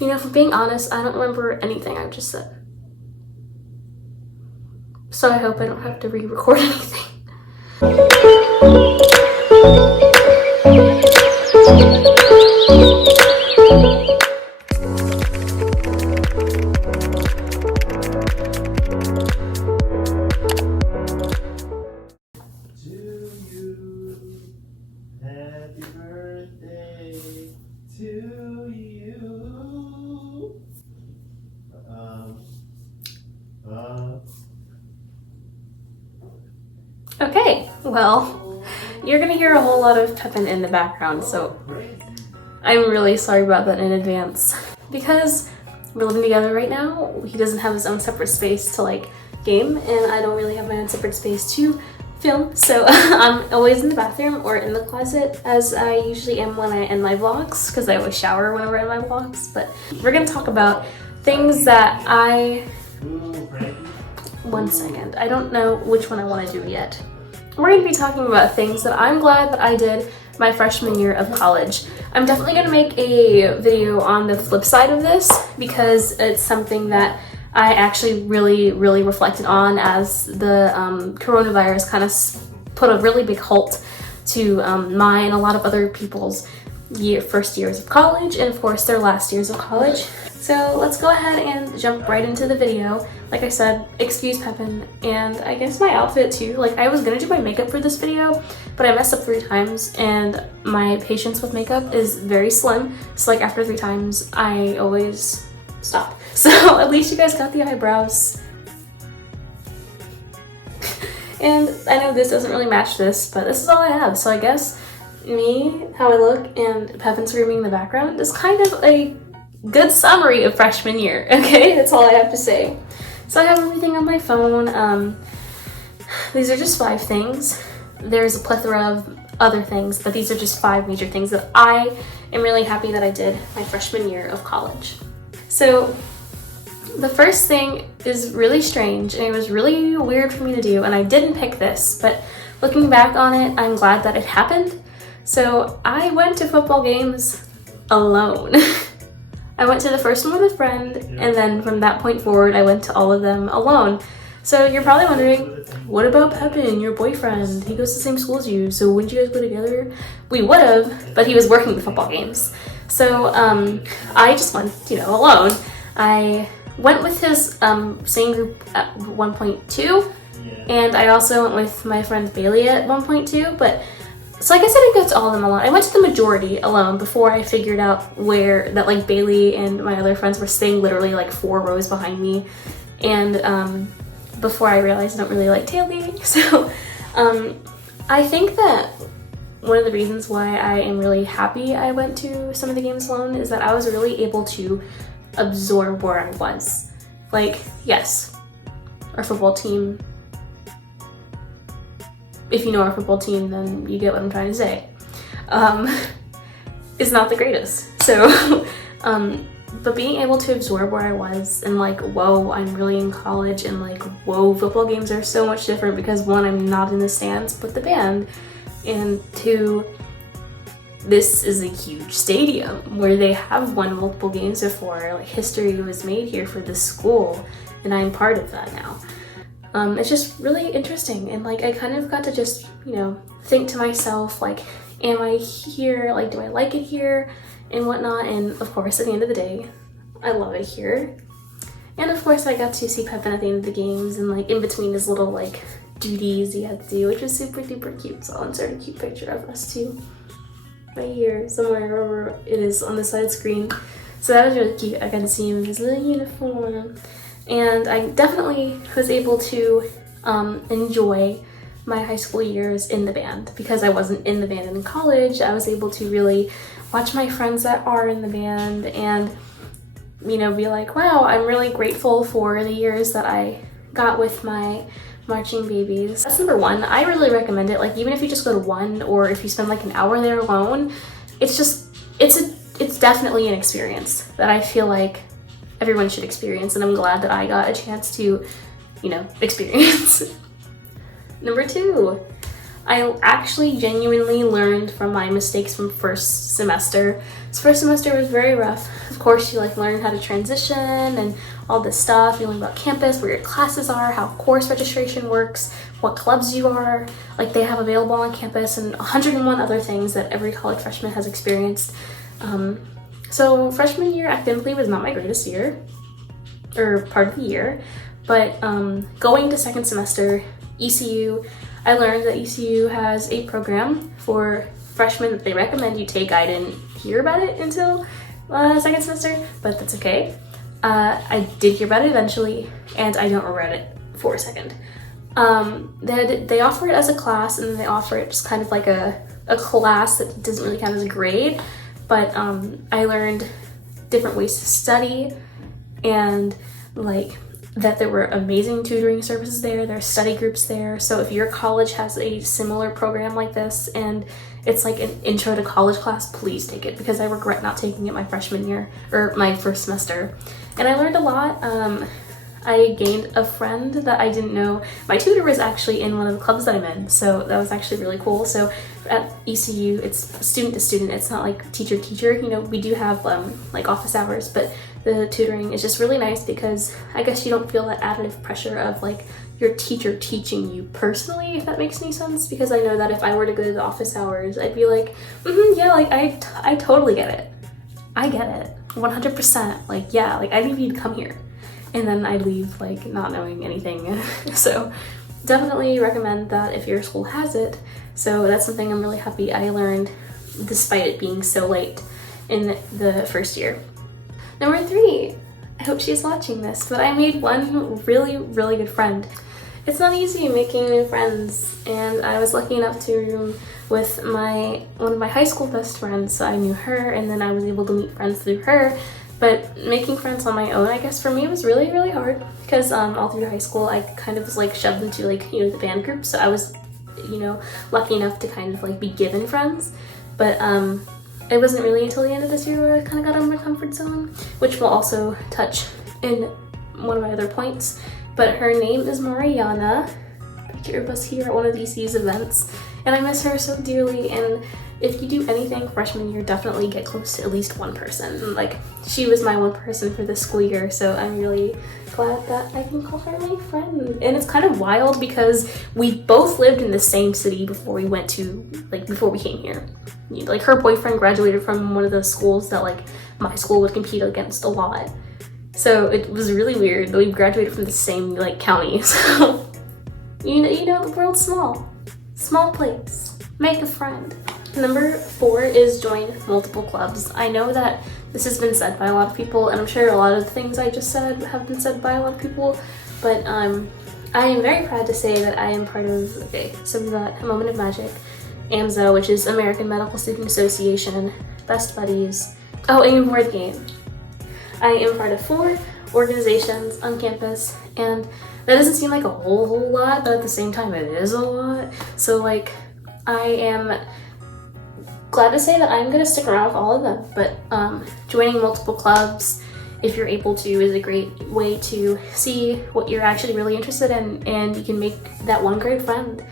You know, if I'm being honest, I don't remember anything I've just said. So I hope I don't have to re-record anything. Happy birthday to you. Okay, well, you're gonna hear a whole lot of Pepin in the background, so I'm really sorry about that in advance. Because we're living together right now, he doesn't have his own separate space to like game, and I don't really have my own separate space to film, so I'm always in the bathroom or in the closet, as I usually am when I end my vlogs, because I always shower whenever I end my vlogs. But we're gonna talk about things that one second, I don't know which one I want to do yet. We're going to be talking about things that I'm glad that I did my freshman year of college. I'm definitely going to make a video on the flip side of this, because it's something that I actually really reflected on as the coronavirus kind of put a really big halt to my and a lot of other people's first years of college, and of course their last years of college. So let's go ahead and jump right into the video. Like I said, excuse Pepin, and I guess my outfit too. Like, I was gonna do my makeup for this video, but I messed up 3 times, and my patience with makeup is very slim. So like after 3 times, I always stop. So at least you guys got the eyebrows. And I know this doesn't really match this, but this is all I have. So I guess me, how I look, and Pepin screaming in the background is kind of a good summary of freshman year, okay? That's all I have to say. So I have everything on my phone. These are just 5 things. There's a plethora of other things, but these are just 5 major things that I am really happy that I did my freshman year of college. So the first thing is really strange, and it was really weird for me to do, and I didn't pick this, but looking back on it, I'm glad that it happened. So I went to football games alone. I went to the first one with a friend, and then from that point forward, I went to all of them alone. So you're probably wondering, what about Pepin, your boyfriend? He goes to the same school as you, so wouldn't you guys go together? We would have, but he was working the football games. So I just went, alone. I went with his same group at 1.2, and I also went with my friend Bailey at 1.2, but so I guess I didn't go to all of them alone. I went to the majority alone before I figured out where that like Bailey and my other friends were staying literally like 4 rows behind me, and before I realized I don't really like tailgating. So I think that one of the reasons why I am really happy I went to some of the games alone is that I was really able to absorb where I was. Like, yes, our football team, if you know our football team, then you get what I'm trying to say, is not the greatest. So, but being able to absorb where I was, and like, whoa, I'm really in college, and like, whoa, football games are so much different because 1, I'm not in the stands, but the band, and 2, this is a huge stadium where they have won multiple games before. Like, history was made here for this school, and I'm part of that now. It's just really interesting, and like I kind of got to just, think to myself, like, am I here? Like, do I like it here? And whatnot. And of course, at the end of the day, I love it here. And of course, I got to see Pepin at the end of the games, and like in between his little like duties he had to do, which was super duper cute. So I'll insert a cute picture of us too right here somewhere, wherever it is on the side screen. So that was really cute. I got to see him in his little uniform. And I definitely was able to enjoy my high school years in the band, because I wasn't in the band in college. I was able to really watch my friends that are in the band and, be like, wow, I'm really grateful for the years that I got with my marching babies. That's number 1. I really recommend it. Like, even if you just go to 1, or if you spend like an hour there alone, it's definitely an experience that I feel like everyone should experience, and I'm glad that I got a chance to, experience. Number 2, I actually genuinely learned from my mistakes from first semester. This first semester was very rough. Of course, you like learn how to transition and all this stuff. You learn about campus, where your classes are, how course registration works, what clubs you are, like they have available on campus, and 101 other things that every college freshman has experienced. So freshman year academically was not my greatest year, or part of the year, but going to second semester, ECU, I learned that ECU has a program for freshmen that they recommend you take. I didn't hear about it until second semester, but that's okay. I did hear about it eventually, and I don't regret it for a second. They offer it as a class, and then they offer it just kind of like a class that doesn't really count as a grade, but I learned different ways to study, and like that there were amazing tutoring services there, there are study groups there. So if your college has a similar program like this and it's like an intro to college class, please take it, because I regret not taking it my freshman year or my first semester. And I learned a lot. I gained a friend that I didn't know. My tutor was actually in one of the clubs that I'm in, so that was actually really cool. So at ECU, it's student to student. It's not like teacher teacher. You know, we do have like office hours, but the tutoring is just really nice because I guess you don't feel that additive pressure of like your teacher teaching you personally, if that makes any sense. Because I know that if I were to go to the office hours, I'd be like, yeah, like I totally get it. I get it, 100%. Like, yeah, like I need you to come here. And then I'd leave like not knowing anything. So definitely recommend that if your school has it. So that's something I'm really happy I learned despite it being so late in the first year. Number 3, I hope she's watching this, but I made one really, really good friend. It's not easy making new friends, and I was lucky enough to room with one of my high school best friends, so I knew her, and then I was able to meet friends through her. But making friends on my own, I guess for me was really, really hard because all through high school I kind of was like shoved into like, you know, the band group, so I was, you know, lucky enough to kind of like be given friends. But it wasn't really until the end of this year where I kind of got out of my comfort zone, which we'll also touch in one of my other points. But her name is Mariana. Picture of us here at one of these events, and I miss her so dearly. And if you do anything freshman year, definitely get close to at least one person. Like, she was my one person for this school year, so I'm really glad that I can call her my friend. And it's kind of wild because we both lived in the same city before we came here. Like, her boyfriend graduated from one of those schools that like my school would compete against a lot. So it was really weird that we graduated from the same like county. So you know the world's small. Small place. Make a friend. Number 4 is join multiple clubs. I know that this has been said by a lot of people, and I'm sure a lot of the things I just said have been said by a lot of people, but I am very proud to say that I am part of, so we've got Moment of Magic, AMSO, which is American Medical Student Association, Best Buddies, and Board Game. I am part of 4 organizations on campus, and that doesn't seem like a whole lot, but at the same time it is a lot. So like, I am glad to say that I'm gonna stick around with all of them, but joining multiple clubs, if you're able to, is a great way to see what you're actually really interested in, and you can make that one great friend.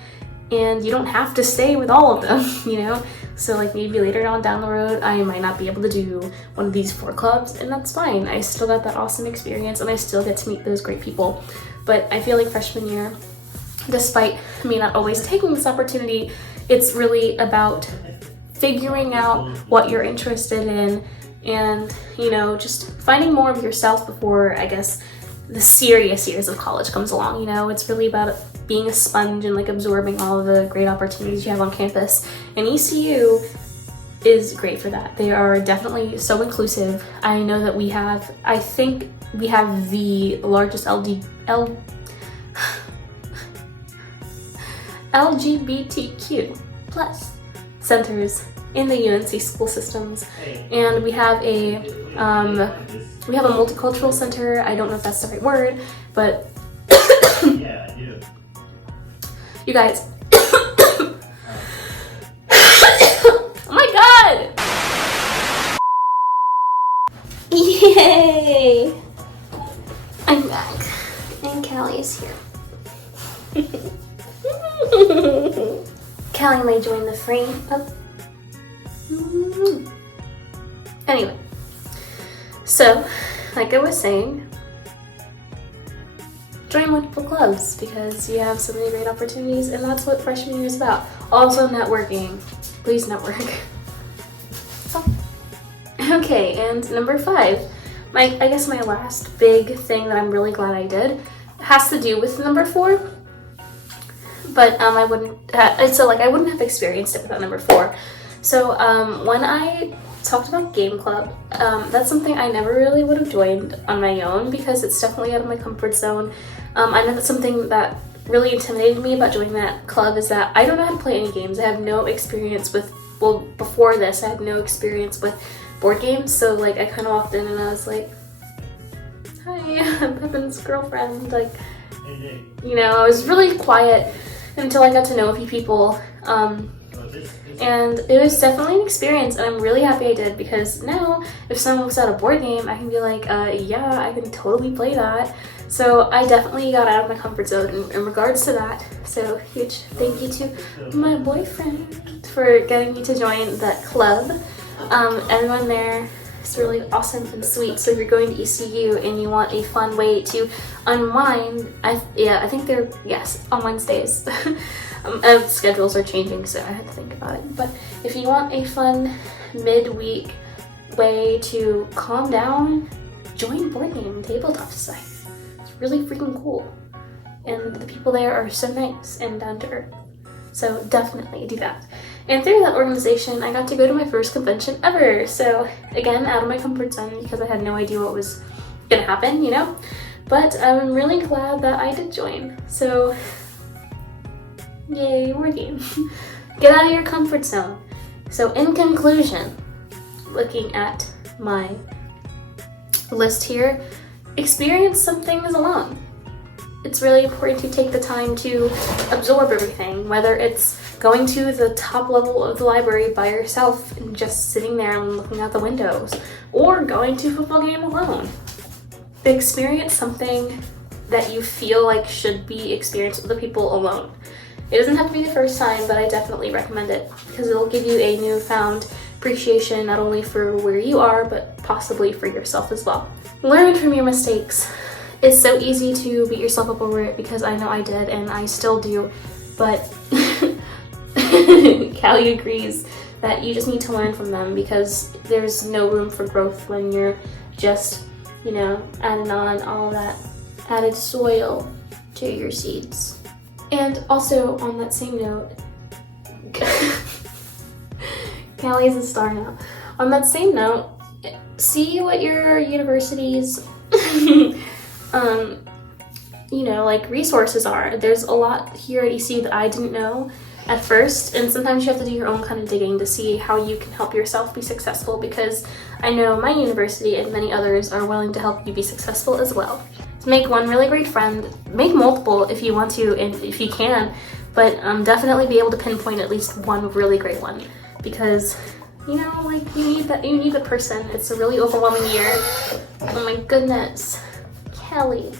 And you don't have to stay with all of them, you know? So like maybe later on down the road, I might not be able to do one of these 4 clubs, and that's fine. I still got that awesome experience, and I still get to meet those great people. But I feel like freshman year, despite me not always taking this opportunity, it's really about figuring out what you're interested in and, you know, just finding more of yourself before, I guess, the serious years of college comes along. You know, it's really about being a sponge and like absorbing all of the great opportunities you have on campus. And ECU is great for that. They are definitely so inclusive. I know that I think we have the largest LGBTQ plus centers in the UNC school systems, and we have a multicultural center. I don't know if that's the right word, but Yeah, I do. you guys, oh my god, yay, I'm back and Callie is here. Callie may join the frame. Anyway, so like I was saying, join multiple clubs because you have so many great opportunities, and that's what freshman year is about. Also networking. Please network. Okay, and number 5. I guess my last big thing that I'm really glad I did has to do with number 4. But I wouldn't have experienced it without number 4. So when I talked about game club, that's something I never really would have joined on my own because it's definitely out of my comfort zone. I know that's something that really intimidated me about joining that club is that I don't know how to play any games. I have no experience with, well, before this I had no experience with board games, so like I kind of walked in and I was like, hi, I'm Pepin's girlfriend, like, you know, I was really quiet until I got to know a few people, and it was definitely an experience, and I'm really happy I did because now if someone looks at a board game, I can be like, yeah, I can totally play that. So I definitely got out of my comfort zone in regards to that. So huge thank you to my boyfriend for getting me to join that club. Everyone there is really awesome and sweet. So if you're going to ECU and you want a fun way to unwind, I think they're, yes, on Wednesdays. Schedules are changing, so I had to think about it. But if you want a fun midweek way to calm down, join board game and tabletop society. It's really freaking cool. And the people there are so nice and down to earth. So definitely do that. And through that organization, I got to go to my first convention ever. So again, out of my comfort zone because I had no idea what was gonna happen, you know? But I'm really glad that I did join. So yay, board game. Get out of your comfort zone. So in conclusion, looking at my list here, experience some things alone. It's really important to take the time to absorb everything, whether it's going to the top level of the library by yourself and just sitting there and looking out the windows, or going to a football game alone. Experience something that you feel like should be experienced with other people alone. It doesn't have to be the first time, but I definitely recommend it because it'll give you a newfound appreciation not only for where you are, but possibly for yourself as well. Learn from your mistakes. It's so easy to beat yourself up over it because I know I did and I still do, but Callie agrees that you just need to learn from them because there's no room for growth when you're just, you know, adding on all that added soil to your seeds. And also on that same note, Callie is a star now. On that same note, see what your university's you know, like resources are. There's a lot here at ECU that I didn't know at first, and sometimes you have to do your own kind of digging to see how you can help yourself be successful, because I know my university and many others are willing to help you be successful as well. To make one really great friend, make multiple if you want to and if you can, but definitely be able to pinpoint at least one really great one, because you know, like you need the person. It's a really overwhelming year. Oh my goodness. Kelly.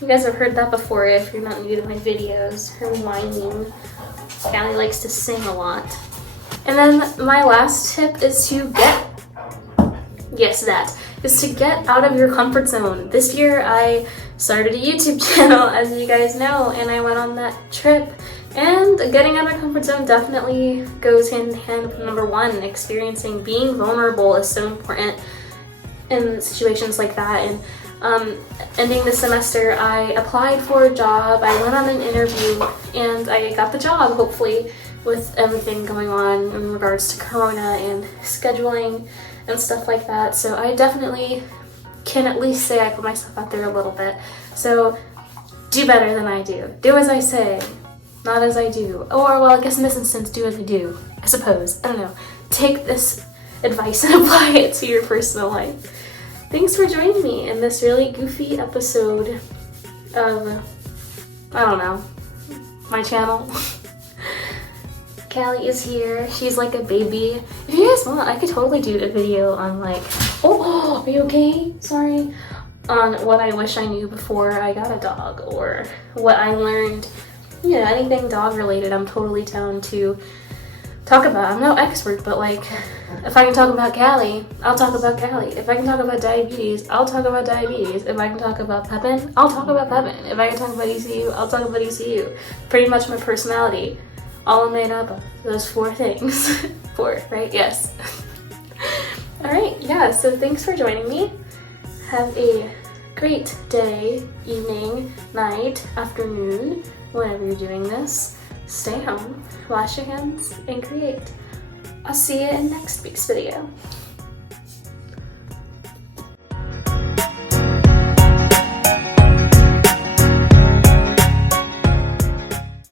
You guys have heard that before if you're not new to my videos. Her whining. Callie likes to sing a lot. And then my last tip is to get out of your comfort zone. This year I started a YouTube channel, as you guys know, and I went on that trip. And getting out of my comfort zone definitely goes hand in hand with number 1. Experiencing being vulnerable is so important in situations like that. And ending the semester, I applied for a job, I went on an interview, and I got the job, hopefully, with everything going on in regards to Corona and scheduling and stuff like that. So I definitely can at least say I put myself out there a little bit. So do better than I do. Do as I say, not as I do. Or, well, I guess in this instance, do as I do, I suppose. I don't know. Take this advice and apply it to your personal life. Thanks for joining me in this really goofy episode of, I don't know, my channel. Callie is here. She's like a baby. If you guys want, I could totally do a video on like, oh, are you okay? Sorry. On what I wish I knew before I got a dog, or what I learned anything dog related, I'm totally down to talk about. I'm no expert, but like, if I can talk about Callie, I'll talk about Callie. If I can talk about diabetes, I'll talk about diabetes. If I can talk about Pepin, I'll talk about Pepin. If I can talk about ECU, I'll talk about ECU. Pretty much my personality, all made up of those 4 things. 4, right? Yes. All right, yeah, so thanks for joining me. Have a great day, evening, night, afternoon, whenever you're doing this. Stay home, wash your hands, and create. I'll see you in next week's video.